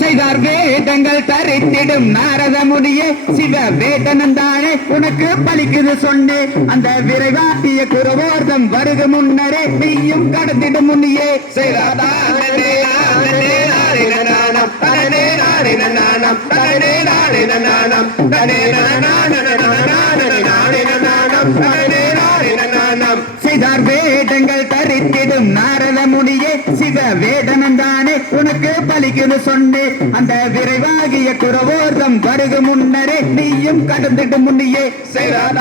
செய்தார் வேதங்கள் தரித்திடும் நாரத முனியே சிவ வேதனந்தானே உனக்கு பலிக்குது சொன்னே அந்த விரைவாட்டிய குருவோர்தம் வருக முன்னரே நீயும் கடத்திடும் முனியே செய்தார் வேதங்கள் தரித்திடும் நாரத முனியே சிவ வேதனந்தானே உனக்கு பலிக்குது சொன்னே அந்த விரைவாகிய குரவோர்தம் வருக முன்னரே நீயும் கடந்திடு முன்னியே செய்தார்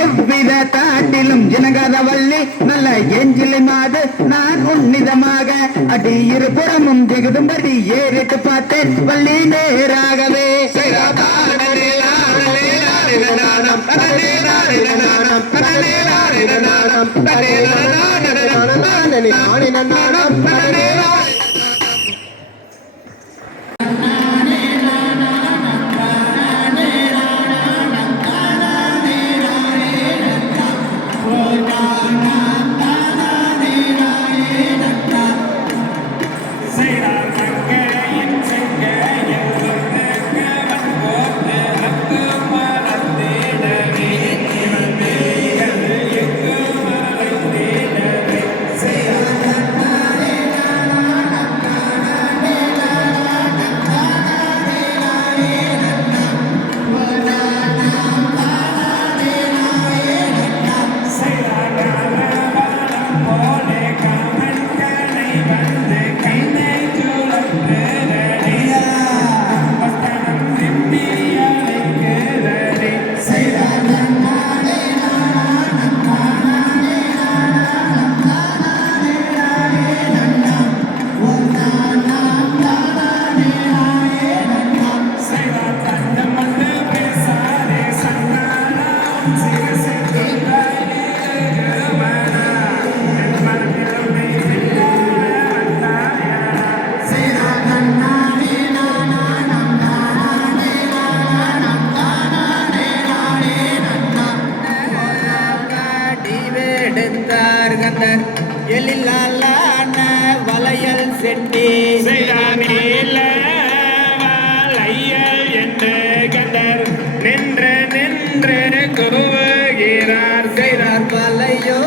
எவ்வித தாட்டிலும் இணங்காத வள்ளி நல்ல எஞ்சிலை மாது நான் உன்னிதமாக அடி இருபுறமும் ஜெகுதும்படி ஏறிட்டு பார்த்தேன் வள்ளி நேராகவே எழிலான வளையல் செட்டி செய்தானில வளையல் என்று கண்டர் நின்று நின்று குருவுகிறார் செய்தார் வலையோ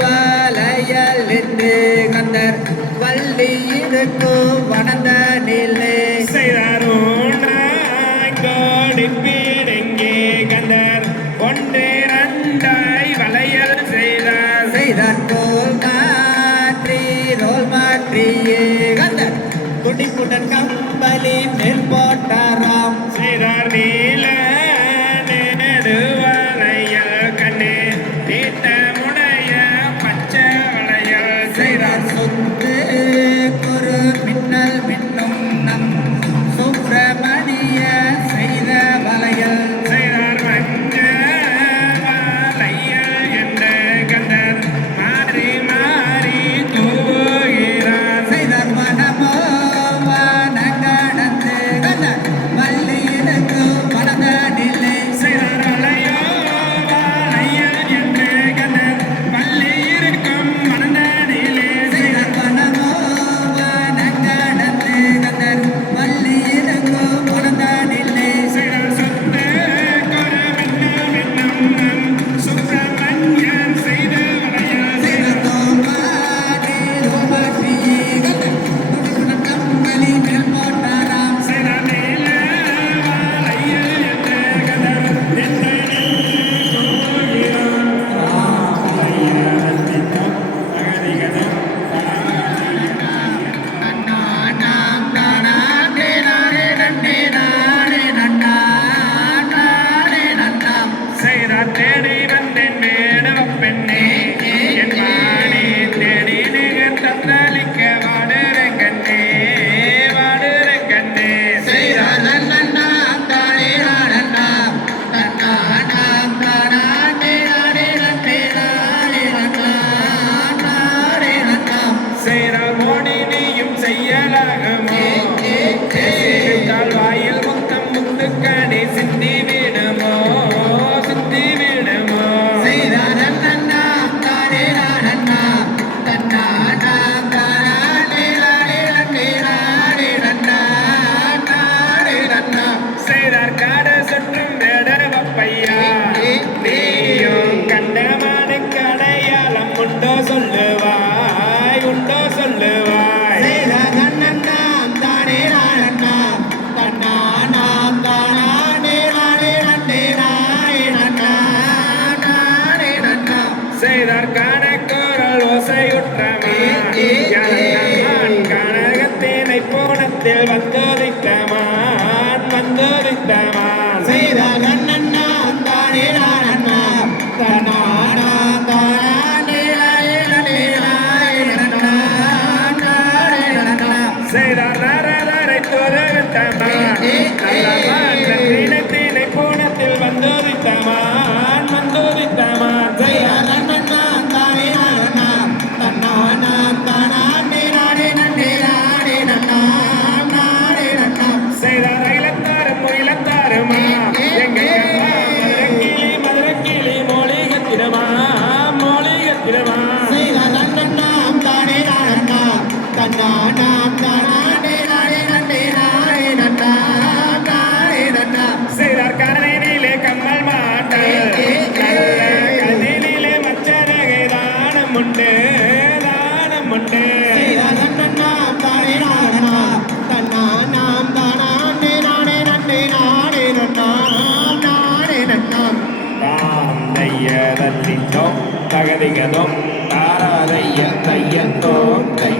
வளையல் என்று கண்டர் வள்ளி இருக்கும் வனந்த நிலை செய்தார் கோடிப்பீடெங்கே கண்டர் ஒன்றிரண்டாய் வளையல் செய்தார் செய்தார் போல் மாற்றி ரோல் மாற்றியே கண்டர் துடிப்புடன் கம்பளி மேல் போட்டாராம் செய்தார் நீல நெடுவளையல் கண்ணே நீட்டமுடைய பச்சை சொல்லுவாய் உண்டோ சொல்லுவாய் செய்த தன்னண்ணாம் தானே நானண்ணாம் தன்னானாம் தானானே நானே நன்னே நானே நன்னா நானே நன்னா செய்தார் கணக்குரல் ஓசையுற்றமான் கனகத்தினை போனத்தில் வந்தோதித்தமான் செய்த தன்னண்ணாம் தானே நானண்ணாம் தன்னானாம் தானானே நானே நன்னே நானே நன்னா நானே நன்னா செய்தார் நரதரை தோதவித்தமான் தினை போனத்தில் வந்தோதித்தமான் செய்த தன்னண்ணாம் தானே நானண்ணாம் தன்னானாம் தானானே நானே நன்னே நானே நன்னா நானே நன்னா செய்தார் இளத்தாரும் இளத்தாருமா எங்க மதுரக்கிளி மொழிகத்திரமா செய்த தன்னண்ணாம் தானே நானண்ணாம் தன்னானாம் தானானே நானே நன்னே நானே நன்னா நானே நன்னா செய்தார் கரணிலே கம்மல் மாட்டல் நல்ல கதினிலே மச்சரகை தானம் உண்டு செய்த தன்னண்ணாம் தானே நானண்ணாம் தன்னானாம் தானானே நானே நன்னே நானே நன்னா நானே நன்னா தாம் தையதல்லித்தோம் தகதிகதோம் தாராதைய தையத்தோம் தை